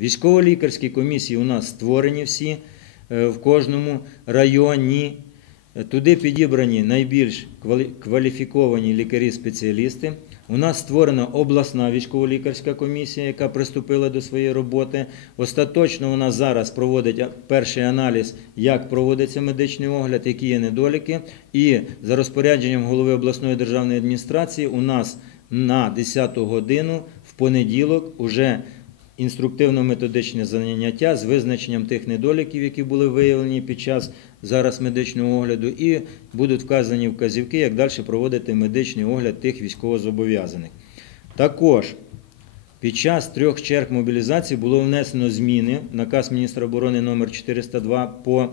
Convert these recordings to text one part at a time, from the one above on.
Військово-лікарські комісії у нас створені всі е, в кожному районі. Туди підібрані найбільш кваліфіковані лікарі-спеціалісти. У нас створена обласна військово-лікарська комісія, яка приступила до своєї роботи. Остаточно вона зараз проводить перший аналіз, як проводиться медичний огляд, які є недоліки. І за розпорядженням голови обласної державної адміністрації у нас на 10 годину в понеділок уже інструктивно-методичне заняття з визначенням тих недоліків, які були виявлені під час зараз медичного огляду, і будуть вказані вказівки, як далі проводити медичний огляд тих військовозобов'язаних. Також під час трьох черг мобілізації було внесено зміни наказ міністра оборони номер 402 по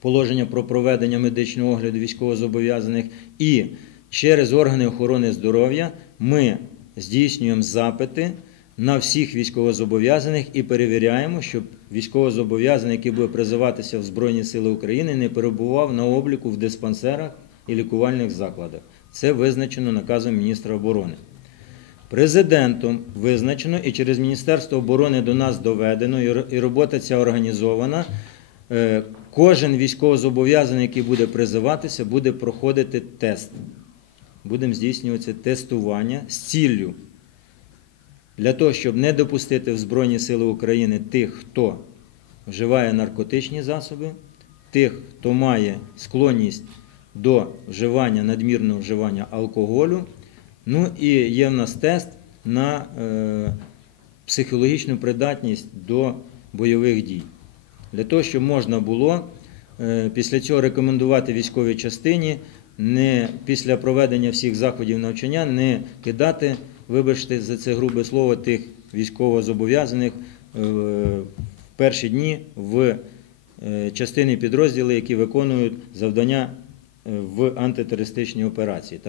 положення про проведення медичного огляду військовозобов'язаних і через органи охорони здоров'я ми здійснюємо запити на всіх військовозобов'язаних і перевіряємо, щоб військовозобов'язаний, який буде призиватися в Збройні Сили України, не перебував на обліку в диспансерах і лікувальних закладах. Це визначено наказом міністра оборони. Президентом визначено і через Міністерство оборони до нас доведено, і робота ця організована. Е, Кожен військовозобов'язаний, який буде призиватися, буде проходити тест. Будемо здійснювати тестування з ціллю для того, щоб не допустити в Збройні Сили України тих, хто вживає наркотичні засоби, тих, хто має склонність до вживання, надмірного вживання алкоголю. Ну і є в нас тест на е, психологічну придатність до бойових дій. Для того, щоб можна було е, після цього рекомендувати військовій частині не після проведення всіх заходів навчання не кидати, вибачте за це грубе слово, тих військовозобов'язаних е, в перші дні в е, частини підрозділи, які виконують завдання е, в антитерористичній операції.